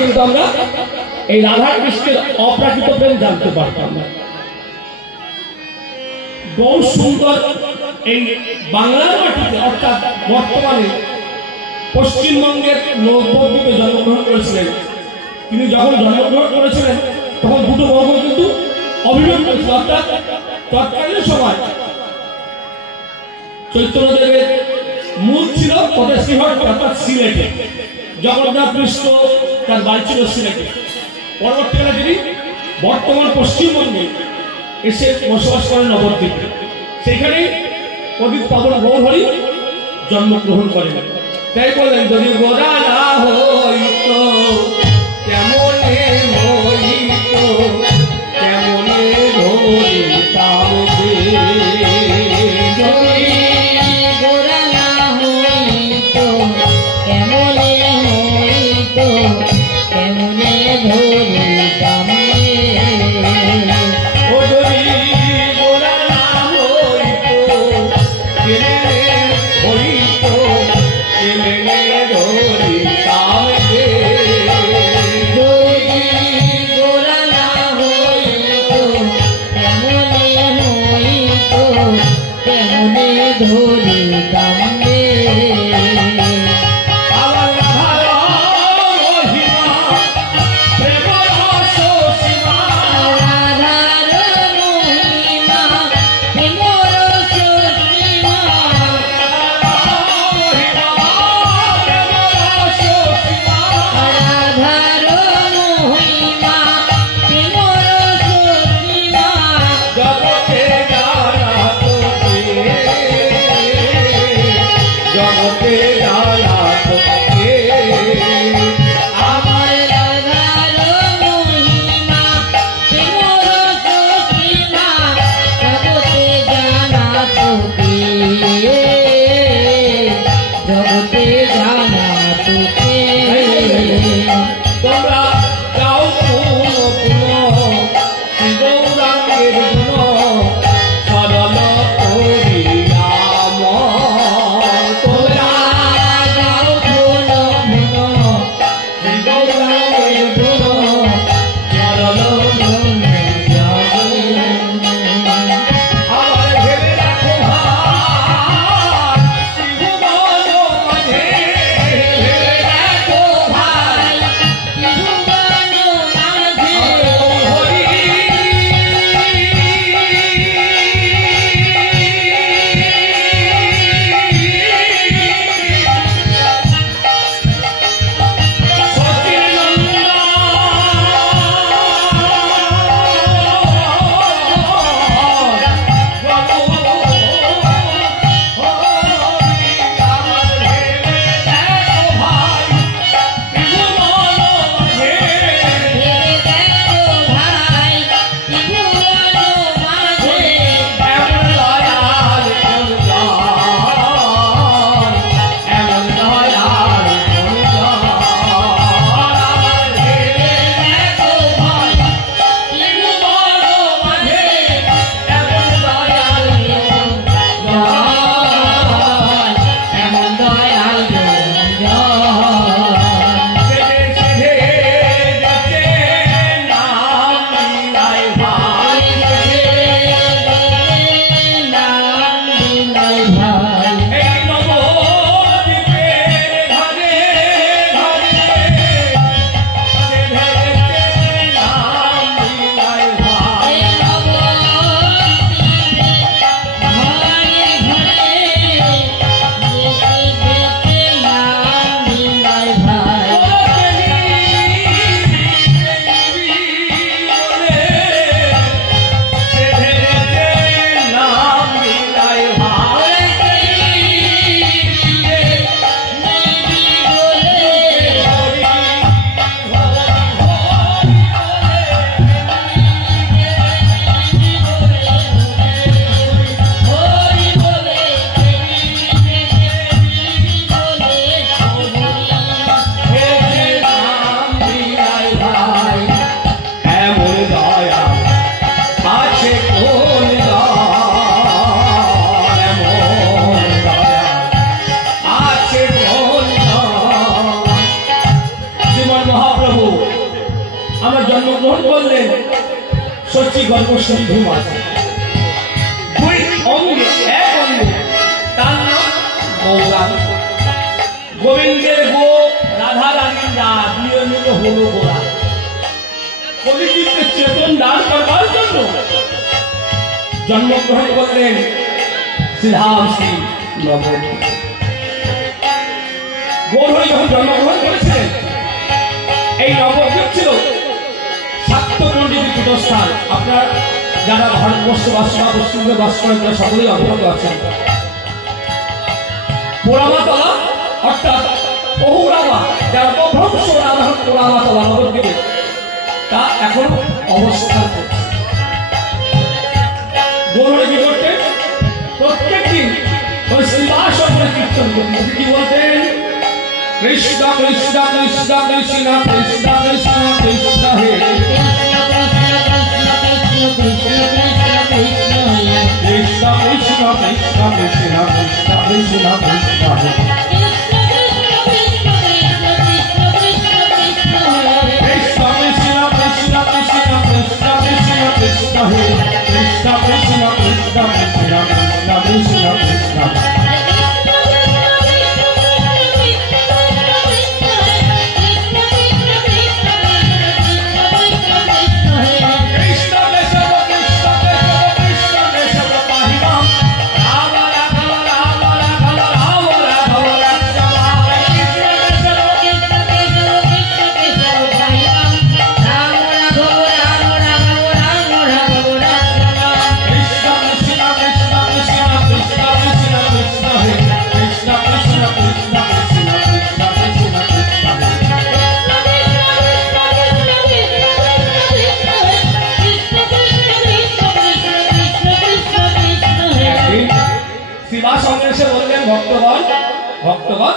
কিন্তু আমরা এই রাধা কৃষ্ণের অপ্রাকৃত প্রেম জানতে পারতাম না। বহু সুন্দর এই বাংলার মাটিতে অর্থাৎ বর্তমানে পশ্চিমবঙ্গের নবদ্বীপে জন্মগ্রহণ করেছিলেন। তিনি যখন জন্মগ্রহণ করেছিলেন তখন দুটো মহল কিন্তু অভিমান করেছিল, অর্থাৎ তৎকালীন সময় চৈতন্যদেবের মূল ছিল শ্রীহট্ট অর্থাৎ সিলেটে, জগন্নাথ মিশ্র তার বাড়ি ছিল সিলেটে। পরবর্তীকালে তিনি বর্তমান পশ্চিমবঙ্গে এসে বসবাস করেন নবদ্বীপে। সেখানেই পবিত্র পাবন গৌরহরি জন্মগ্রহণ করেন। তাই বললেন যদি গোরা না হইত কেমনে হইত কেমনে ধরিতাম রে, যদি গোরা না হইত কেমনে হইত কেমনে ধরিতাম রে, ও যদি গোরা না হইত কেমনে হইত কেমনে ধরিতাম রে, যদি গোরা না হইত কেমনে হইত কেমনে ধরিতাম রে। আমরা জন্মগ্রহণ করলেন শচী গর্ভ সিন্ধু মাতা, দুই অঙ্গে এক অঙ্গে, তার নাম গৌরাঙ্গ। গোবিন্দের গো, রাধা রানীর রা, দুই মিলে হলো গোরা। কলিযুগে চেতন দান করবার জন্য জন্মগ্রহণ করলেন শ্রীধাম শ্রী নবদ্বীপ। গৌর হয়ে যখন জন্মগ্রহণ করেছিলেন, এই নবদ্বীপ ছিল শাক্ত পণ্ডিত পীঠস্থান। আপনার যারা ভারতবর্ষে বাস করা, পশ্চিমবঙ্গে বাস করেন, তারা সকলেই অবগত আছেন। পোড়ামাতলা অর্থাৎ বহুরামা, যারা অভ্রংশ রাধা পোড়ামাতলা নবদ্বীপে, তা এখন অবস্থান করছে। গৌরে কি করতেন? প্রত্যেক দিন ওই শ্রীবাসনে কীর্তন করতেন। কি বলতেন? কৃষ্ণ কৃষ্ণ কৃষ্ণ কৃষ্ণ কৃষ্ণ কৃষ্ণ কৃষ্ণ হে কৃষ্ণ কৃষ্ণ কৃষ্ণ কৃষ্ণ কৃষ্ণ কৃষ্ণ কৃষ্ণ হে Krishna Krishna Krishna Krishna Krishna Krishna Krishna ভক্তগণ,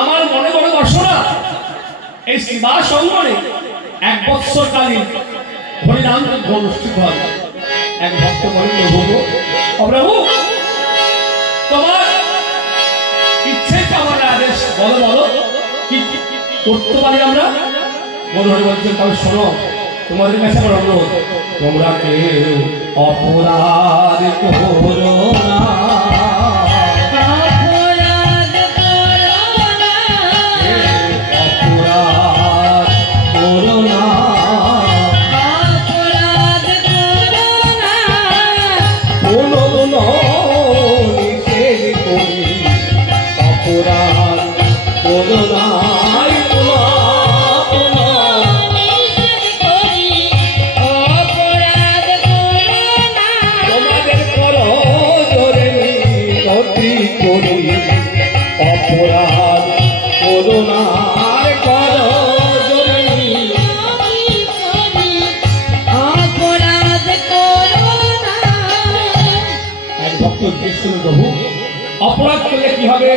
আমার মনে বড় বাসনা, এই শ্রীবাস অঙ্গনে 1 বৎসরকালীন হরিনাম যজ্ঞ অনুষ্ঠিত হবে। এক ভক্ত বলেন, প্রভু তোমার ইচ্ছে আমার আদেশ বলো, বলো কি করতে পারি আমরা? বলহরি বলছেন, তবে শোনো, তোমাদের কাছে আমার অনুরোধ, তোমরা কেউ অপরাধ করো না। অপরাধ করলে কি হবে?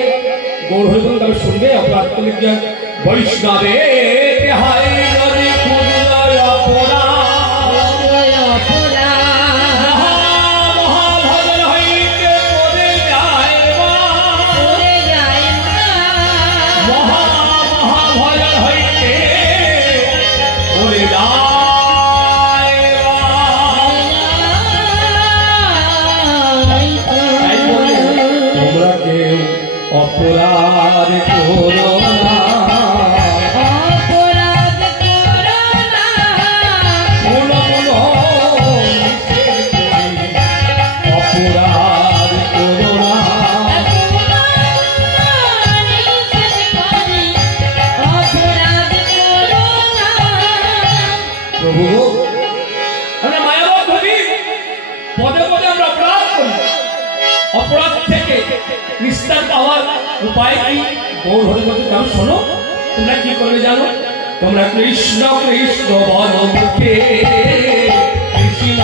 গৌর হয়ে বলুন, তবে শুনবে অপরাধ করলে কি হবে? বৈষ্ণবে অপরাধ করো না, অপরাধ করো না, বলো বলো অপরাধ করো না, অপরাধ করো না। প্রভু আমরা মায়াবত হই, পদে পদে আমরা অপরাধ করি। অপরাধ থেকে নিস্তার পাওয়ার উপায় কি? গৌর হরি বলতে, তাও শোনো, তোমরা কি করবে জানো? তোমরা কৃষ্ণ কৃষ্ণ বলো মুখে, কৃষ্ণ